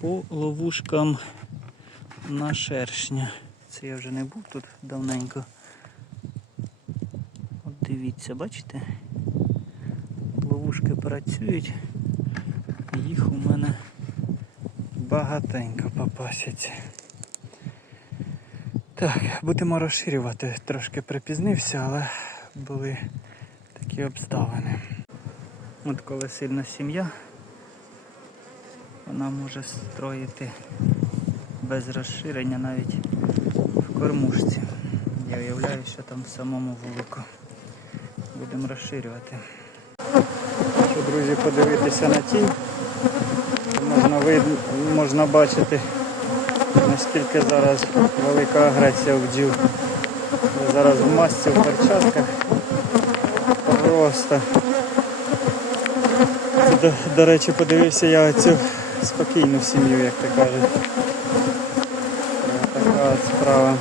по ловушкам на шершня. Це я вже не був тут давненько. От дивіться, бачите? Ловушки працюють. Їх у мене багатенько попасять. Так, будемо розширювати. Трошки припізнився, але були такі обставини. От коли сильна сім'я, вона може строїти без розширення навіть в кормушці. Я уявляю, що там в самому вулику. Будемо розширювати. Якщо, друзі, подивитися на тінь, можна, вид... можна бачити, наскільки зараз велика агресія у бджіл. Зараз в масці, в перчатках. Просто. До, до речі, подивився я цю спокійну сім'ю, як то кажуть. Е, така справа.